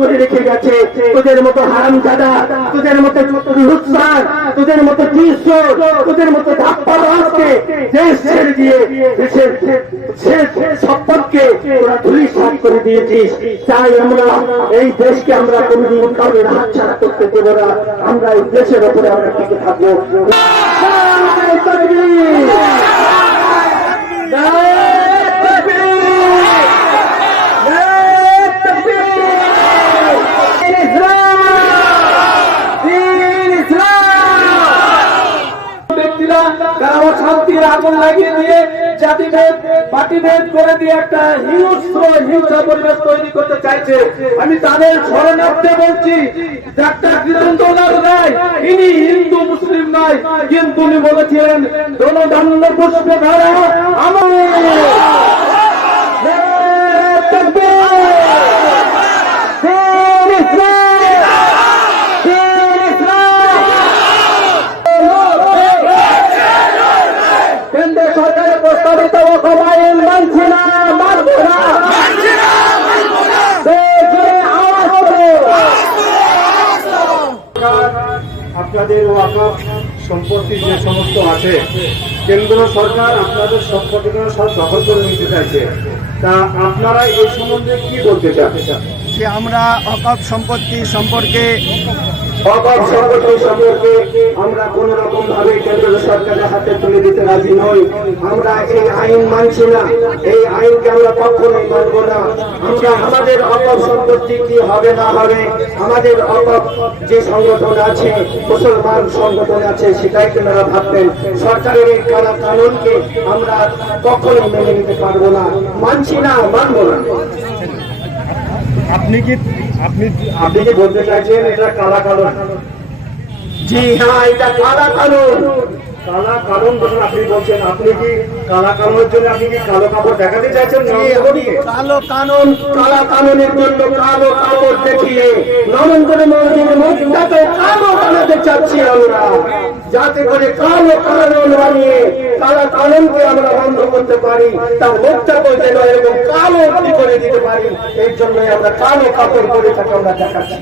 করে রেখে গেছে। তোদের মতো হারাম জাদা তোদের মতো রুৎসার তোদের মতো কিশোর, তোদের মতো ধাপ্পাবাজকে দেশ ছেড়ে দিয়ে দেশের সম্পদকে তোরা ধুলি সাফ করে দিয়েছিস। তাই আমরা এই দেশকে আমরা কোনদিন কাউকে হাত ছাড়া করতে দেব না। আমরা এই দেশের ওপরে আমরা টিকে থাকব। জাতিভেদ পার্টিভেদ করে দিয়ে একটা হিংস্র হিংসা পরিবেশ তৈরি করতে চাইছে। আমি তাদের শরণার্থে বলছি, ডাক্তার ইনি হিন্দু, মুসলিম নয়, কিন্তু উনি বলেছিলেন দনদণ্ড পুষ্পে ধারা আমার কেন্দ্র সরকারের প্রস্তাবিত ওকম আইন মানছি না মানব না। আপনাদের ওয়াকফ সম্পত্তি যে সমস্ত আছে, কেন্দ্র সরকার আপনাদের সম্পত্তিগুলো সব দখল করে নিতে চাইছে। তা আপনারা এই সম্বন্ধে কি বলতে চান? যে আমরা অকপ সম্পত্তি সম্পর্কে অবাধ সম্পত্তি সম্পর্কে আমরা কোন রকম ভাবে কেন্দ্র সরকারের হাতে তুলে দিতে রাজি নই। আমরা এই আইন মানছি না। এই আইনকে আমরা কখনোই মানব না। আমরা আমাদের অকপ সম্পত্তি কি হবে না হবে, আমাদের অকপ যে সংগঠন আছে, মুসলমান সংগঠন আছে, সেটাই আপনারা ভাববেন? সরকারের এই কালা কানুনকে আমরা কখনোই মেনে নিতে পারব না। মানছি না, মানবো না। আপনি কি, আপনি আপনি কি বলতে চাইছেন এটা কালা কালো জি হ্যাঁ এটা কালা কানুন কালা কানুন যখন আপনি বলছেন আপনি কি কালা কানুনের জন্য আপনি কি কালো কাপড় দেখাতে চাইছেন? কালো কানুন কালা কানুনের জন্য কালো কাপড় দেখিয়ে নরেন্দ্র মোদীর মুখটাকে কালো বানাতে চাচ্ছি আমরা। যাতে করে কালো কানুন বানিয়ে কালা কানুনকে আমরা বন্ধ করতে পারি তার মুখটাকে যেন এরকম কালো কি করে দিতে পারি এই জন্যই আমরা কালো কাপড় পরে তাকে আমরা দেখাচ্ছি।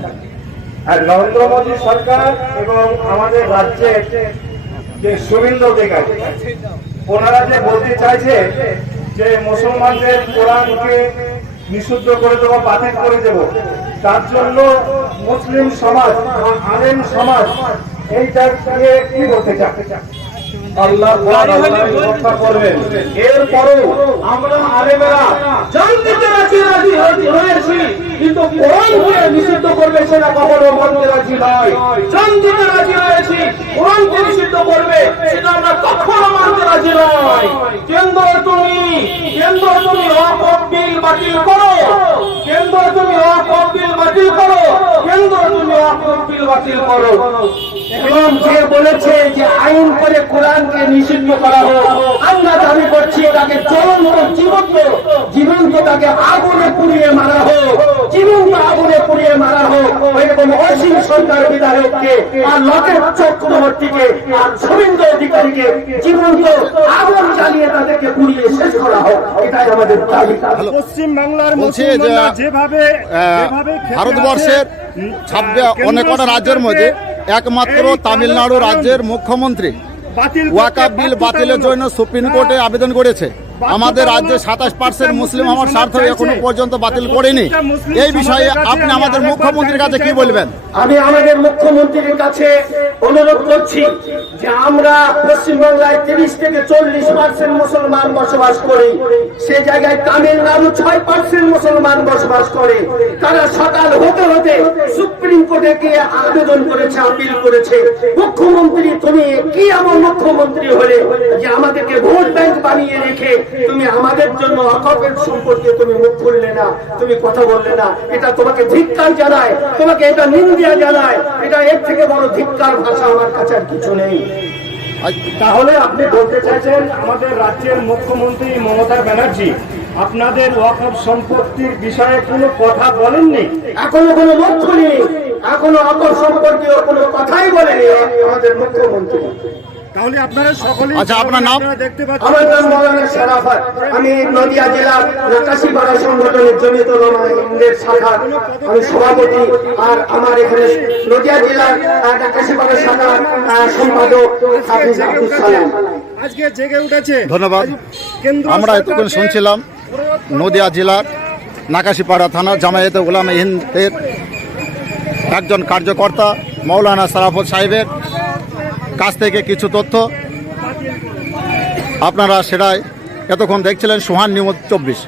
আর নরেন্দ্র মোদী সরকার এবং আমাদের রাজ্যের যে শুভেন্দু অধিকারী ওনারা যে বলতে চাইছে যে মুসলমানদের কোরআনকে নিষিদ্ধ করে দেবো বাতিল করে দেবো তার জন্য মুসলিম সমাজ আলেম সমাজ এইটা নিয়ে কি বলতে চাচ্ছে আল্লাহ কোরআন রক্ষা করবেন। এরপরও আমরা আলেমেরা জান দিতে রাজি রাজি হয়েছি কিন্তু কোরআনকে নিষিদ্ধ করবে সেটা কখনো মানতে রাজি নয়। জান দিতে রাজি হয়েছি কোরআনকে নিষিদ্ধ করবে সেটা আমরা কখনো মানতে রাজি নয় কেন্দ্র তুমি কেন্দ্র তুমি অকপ বিল বাতিল করো। কেন্দ্র তুমি অকপ বিল বাতিল করো। কেন্দ্র তুমি অকপ বিল বাতিল করো। এবং যে বলেছে যে আইন করে কোরআনকে নিষিদ্ধ করা হোক, আমরা দাবি করছি তাকে জ্বলন্ত, জীবন্ত জীবন্ত তাকে আগুনে পুড়িয়ে মারা হোক। জীবন্ত এরকম অসীম সরকার বিধায়ককে আর লকেট চক্রবর্তীকে আর শুভেন্দু অধিকারীকে জীবন্ত আগুন জ্বালিয়ে তাদেরকে পুড়িয়ে শেষ করা হোক এটাই আমাদের দাবি। পশ্চিম বাংলার বলছি যে, মুসলমানরা যেভাবে ভারতবর্ষের অনেক কটা রাজ্যের মধ্যে একমাত্র তামিলনাড়ু রাজ্যের মুখ্যমন্ত্রী। ওয়াকা বিল বাতিলের জন্য সুপ্রিম কোর্টে আবেদন করেছে। আমাদের রাজ্যে সাতাশ পার্সেন্ট মুসলিম আমার স্বার্থ এখনও পর্যন্ত বাতিল করেনি। এই বিষয়ে আপনি আমাদের মুখ্যমন্ত্রীর কাছে কি বলবেন? আমি আমাদের মুখ্যমন্ত্রীর কাছে অনুরোধ করছি যে আমরা পশ্চিমবাংলায় তিরিশ থেকে চল্লিশ পার্সেন্ট মুসলমান বসবাস করি। সে জায়গায় তামিলনাড়ু ছয় পার্সেন্ট মুসলমান বসবাস করে। তারা সকাল হতে হতে সুপ্রিম কোর্টে গিয়ে আবেদন করেছে আপিল করেছে। মুখ্যমন্ত্রী তুমি কি এমন মুখ্যমন্ত্রী হলে যে আমাদেরকে ভোট ব্যাংক বানিয়ে রেখে তুমি আমাদের জন্য অকপের সম্পর্কে তুমি মুখ খুললে না, তুমি কথা বললে না। এটা তোমাকে ধিক্কার জানায়, তোমাকে এটা নিন্দিয়া জানায়। এটা এর থেকে বড় ধিক্কার ভাষা আমার কাছে আর কিছু নেই। তাহলে আপনি বলতে চাইছেন, আমাদের রাজ্যের মুখ্যমন্ত্রী মমতা ব্যানার্জি আপনাদের ওয়াকফ সম্পত্তির বিষয়ে কোনো কথা বলেননি? এখনও কোনো লক্ষ্য নেই এখনও অকপ সম্পর্কে কোনো কথাই বলেনি আমাদের মুখ্যমন্ত্রী। তাহলে আপনারা সকলেই আচ্ছা, আপনার নাম? দেখতে পাচ্ছেন। আমার নাম মৌলানা শারাফাত আমি নদিয়া জেলার নাকাশিপাড়া সংগঠনের জমিয়ত উলামা শাখার আমি সভাপতি আর আমার এখানে নদিয়া জেলার নাকাশিপাড়া শাখার সম্পাদক হাফিজ আব্দুল সালাম। আজকে জেগে উঠেছে। ধন্যবাদ। আমরা এতক্ষণ শুনছিলাম নদিয়া জেলার নাকাশিপাড়া থানা জামায়াতে উলামা হিন্দের একজন কার্যকর্তা মৌলানা সারাফত সাহেবের কাছ থেকে কিছু তথ্য আপনারা সেটাই এতক্ষণ দেখছিলেন সোহান নিউজ চব্বিশ।